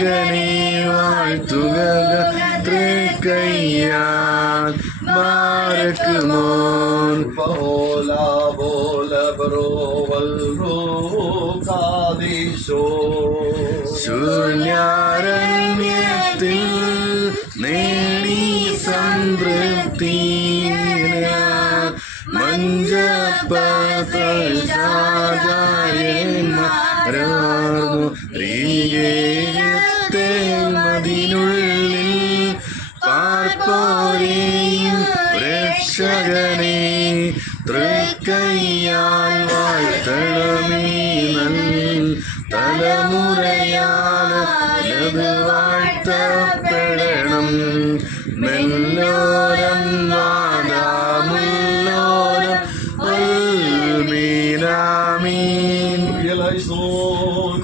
രക്ഷകനെ വാഴ്ത്തുക തൃക്കയ്യാൽ ബാരക്കുമോൻ ശൂന്യാരണ്യത്തിൽ നേടി സംതൃപ്തി മഞ്ചപ്പത്താചാര്യന്മാരാർന്നു രീകേയത്തെ മതിനുള്ളിൽ പാർപ്പോരെയും രക്ഷകനെ തൃക്കയ്യാൽ വാഴ്ത്തണമേ തലമുറയാൽ വാഴ്ത്തപ്പെടണം മെല്ലോരം നാദാമുല്ലോരം ഉൽമീനാമീൻ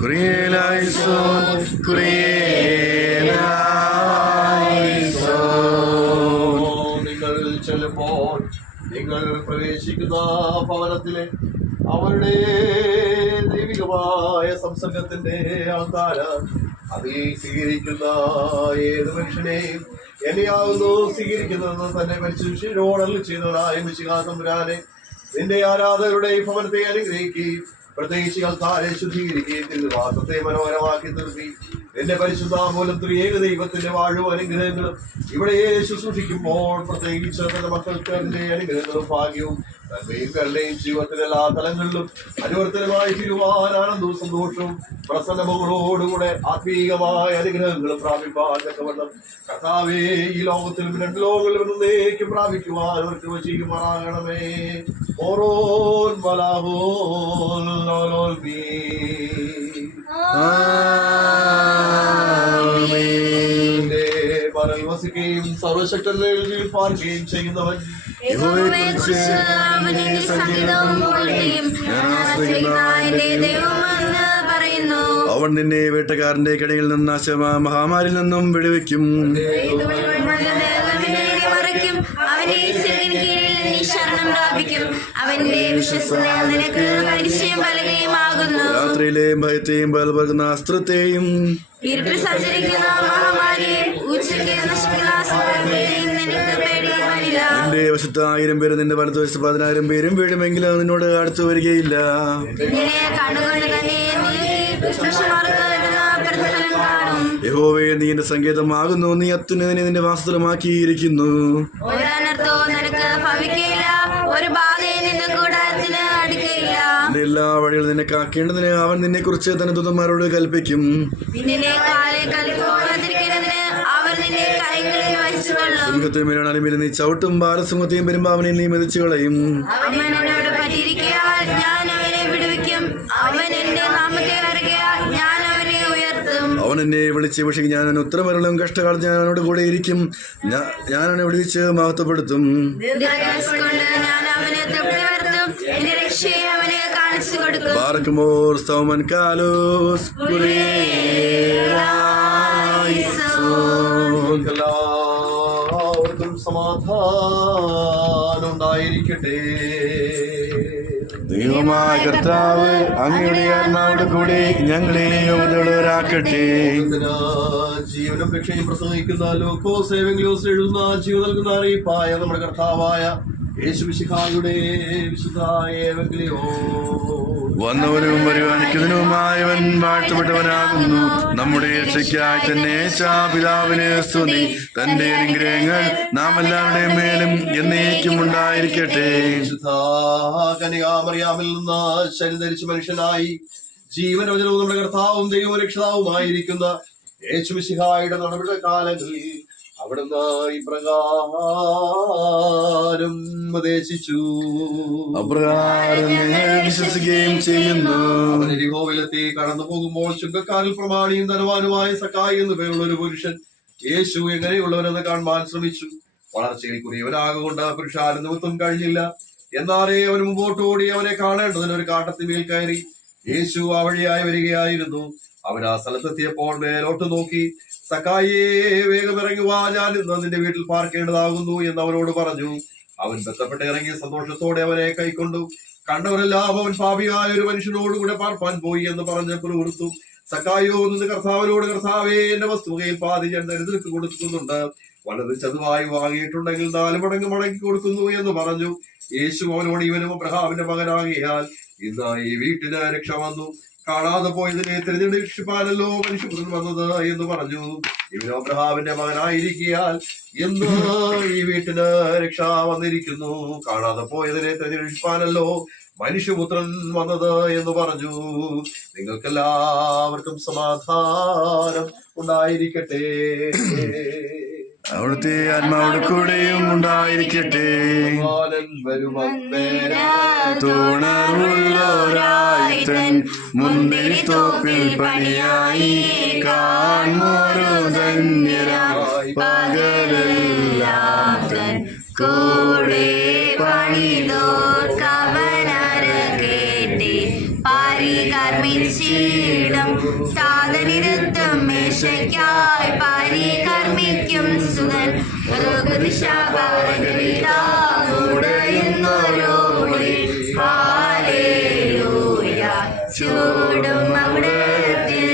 കുറിയലായിസോൻ കുറിയലായിസോൻ. നിങ്ങൾ ചെല്ലുമ്പോൾ നിങ്ങൾ പ്രവേശിക്കുന്ന ഭവനത്തിലെ അവരുടെ ദൈവികമായ സംസർഗത്തിന്റെ ആൾക്കാര അതിൽ സ്വീകരിക്കുന്ന ഏത് മനുഷ്യനെയും എന്നെയാവുന്നു സ്വീകരിക്കുന്നതെന്ന് തന്നെ മനുഷ്യരോടല്ല ചെയ്യുന്നതായ മിശിഹാതമ്പുരാനെ നിന്റെ ആരാധകരുടെ ഈ ഭവനത്തെ അനുഗ്രഹിക്കുകയും പ്രത്യേകിച്ച് ആൾക്കാരെ ശുദ്ധീകരിക്കുകയും തിരുവാസത്തെ മനോഹരമാക്കി നിർത്തി നിന്റെ പരിശുദ്ധാമൂലം ത്രിയേക ദൈവത്തിന്റെ വാഴും അനുഗ്രഹങ്ങളും ഇവിടെ ശുശ്രൂഷിക്കുമ്പോൾ പ്രത്യേകിച്ച് തന്റെ മക്കൾക്ക് അതിന്റെ അനുഗ്രഹങ്ങളും ഭാഗ്യവും നന്മയും കരുണയും ജീവിതത്തിന്റെ എല്ലാ തലങ്ങളിലും അനുവർത്തനമായി തീരുവാൻ ആനന്ദവും സന്തോഷവും പ്രസന്നമങ്ങളോടുകൂടെ ആത്മീയമായ അനുഗ്രഹങ്ങളും പ്രാപിപ്പാൻ തക്കവണ്ണം കർത്താവേ ഈ ലോകത്തിലും രണ്ട് ലോകങ്ങളിലും എന്നേക്കും പ്രാപിക്കുവാൻ അവർക്ക് ചെയ്യുമാറാകണമേ. ഓരോൻ വലാഹോൽ വസിക്കുകയും സർവശക്തരിൽ പാർക്കുകയും ചെയ്യുന്നവൻ അവൻ നിന്നെ വേട്ടക്കാരന്റെ കടയിൽ നിന്ന് മഹാമാരിൽ നിന്നും വിടുവിക്കും. രാത്രിയിലെയും ഭയത്തെയും ബലപകുന്ന അസ്ത്രത്തെയും നിന്റെ വശത്ത് 1000 പേര് നിന്റെ വലത്ത് വശത്ത് 10,000 പേരും വീഴുമെങ്കിലും നിന്നോട് അടുത്ത് വരികയില്ല. യഹോവേ, നീ എന്റെ സങ്കേതമാകുന്നു, നീ അത്യുന്നതനെ നിന്റെ വാസസ്ഥലമാക്കിയിരിക്കുന്നു. നിന്റെ എല്ലാ വഴികളും നിന്നെ കാക്കേണ്ടതിന് അവൻ നിന്നെ കുറിച്ച് തന്റെ ദൂതന്മാരോട് കൽപ്പിക്കും. സിംഹത്തെയും മേലാണെങ്കിലും നീ ചവിട്ടും, ബാലസിംഹത്തെയും പെരുമ്പാവനെ നീ മെതിച്ചു കളയും. അവൻ എന്നെ വിളിച്ച് പക്ഷേ ഞാൻ ഉത്തരമരുളും, കഷ്ടകാലത്ത് ഞാൻ അവനോട് കൂടെ ഇരിക്കും, ഞാൻ അവനെ വിളിച്ച് മഹത്വപ്പെടുത്തും. ബാറക്കുമോർ സൗമൻ കാലോസ് എല്ലാവർക്കും സമാധാനം ഉണ്ടായിരിക്കട്ടെ. ദൈവമായ കർത്താവ് അങ്ങയുടെ ആത്മാവോട് കൂടെ ഞങ്ങളെ യോഗ്യതയുള്ളവരാക്കട്ടെ. ജീവനും രക്ഷയും പ്രസംഗിക്കുന്ന ലോകോ സേവെങ്കിലോസ് എഴുതുന്ന ജീവൻ നൽകുന്ന അറിയിപ്പായ നമ്മുടെ കർത്താവായ യേശുമിശിഹായുടെ വിശുദ്ധായ വന്നവനും വരുവാനിക്കുന്നതിനുമായവൻ വാഴ്ത്തപ്പെട്ടവനാകുന്നു. നമ്മുടെ രക്ഷയ്ക്കായി തന്നെ പിതാവിന് സ്തുതി. തന്റെ അനുഗ്രഹങ്ങൾ നാം എല്ലാവരുടെയും മേലും എന്നേക്കും ഉണ്ടായിരിക്കട്ടെ. കന്യകാമറിയാമിൽ നിന്ന് ശരീരം ധരിച്ച മനുഷ്യനായി ജീവൻ വചനവും നമ്മുടെ കർത്താവും ദൈവവും രക്ഷിതാവുമായിരിക്കുന്ന യേശുമിശിഹായുടെ നടപടിയുടെ കാലങ്ങളിൽ അവിടുന്ന് ഇപ്രകാരം ഉപദേശിച്ചു. അപ്രകാരം വിശ്വസിക്കുകയും ചെയ്യുന്നു. യെരിഹോവിലെത്തി കടന്നു പോകുമ്പോൾ ചുങ്കക്കാരിൽ പ്രമാണിയും ധനവാനുമായ സക്കായി എന്നു പേരുള്ള ഒരു പുരുഷൻ യേശു എങ്ങനെയുള്ളവരെന്ന് കാണുവാൻ ശ്രമിച്ചു. വളർച്ചയിൽ കുറിയവനാകൊണ്ട് പുരുഷാരം നിമിത്തം കഴിഞ്ഞില്ല. എന്നാലേ അവൻ മുമ്പോട്ട് ഓടി അവനെ കാണേണ്ടതിന് ഒരു കാട്ടത്തിന്മേൽ കയറി. യേശു ആ വഴിയായി വരികയായിരുന്നു. അവൻ ആ സ്ഥലത്തെത്തിയപ്പോൾ മേലോട്ട് നോക്കി, സക്കായിയെ, വേഗം ഇറങ്ങുവാ, ഞാൻ ഇന്ന് നിന്റെ വീട്ടിൽ പാർക്കേണ്ടതാകുന്നു എന്ന് അവനോട് പറഞ്ഞു. അവൻ ബന്ധപ്പെട്ട് ഇറങ്ങി സന്തോഷത്തോടെ അവനെ കൈക്കൊണ്ടു. കണ്ടവരെല്ലാം അവൻ പാപിയായ ഒരു മനുഷ്യനോടുകൂടെ പാർപ്പാൻ പോയി എന്ന് പറഞ്ഞ് പിറുപിറുത്തു. സക്കായോ നിന്ന് കർത്താവിനോട്, കർത്താവേ, എന്റെ വസ്തുവകയിൽ പാതി ഞാൻ ദരിദ്രർക്ക് കൊടുക്കുന്നുണ്ട്. വല്ലത് ചതുവായി വാങ്ങിയിട്ടുണ്ടെങ്കിൽ 4 മടങ്ങ് മടക്കി കൊടുക്കുന്നു എന്ന് പറഞ്ഞു. യേശു അവനോട്, ഇവനും അബ്രഹാമിന്റെ മകനാകിയാൽ ഇന്ന് ഈ വീട്ടിന് രക്ഷ വന്നു. കാണാതെ പോയതിനെ തിരഞ്ഞെടുപ്പാനല്ലോ മനുഷ്യപുത്രൻ വന്നത് എന്ന് പറഞ്ഞു. ഇവനും അബ്രഹാമിന്റെ മകനായിരിക്കിയാൽ ഇന്ന് ഈ വീട്ടിന് രക്ഷ വന്നിരിക്കുന്നു. കാണാതെ പോയതിനെ തിരഞ്ഞെടുപ്പാനല്ലോ മനുഷ്യപുത്രൻ വന്നത് എന്ന് പറഞ്ഞു. നിങ്ങൾക്കെല്ലാവർക്കും സമാധാനം ഉണ്ടായിരിക്കട്ടെ. അവിടുത്തെ ആത്മാവിടെ കൂടെയും ഉണ്ടായിരിക്കട്ടെ. തുണർവുള്ളോരായിത്തൻ മുന്തിരി തോപ്പിൽ പണിയായി കാൺമോരു ധന്യരായി പകലെല്ലാം തൻ കൂടെ പണിതോർ കവനര കേട്ടി പരികർമ്മിച്ചിടം താതനിരുത്തം മേശയ്ക്കായി പരികർമ്മിക്കും സുതൻ ചൂടും അവിടത്തിൽ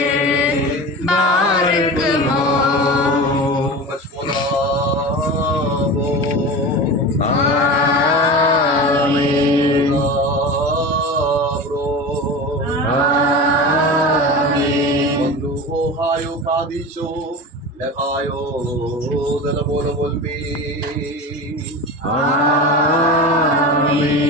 ബാർക്കുമോ. Lehayo de la bola volví. Amén.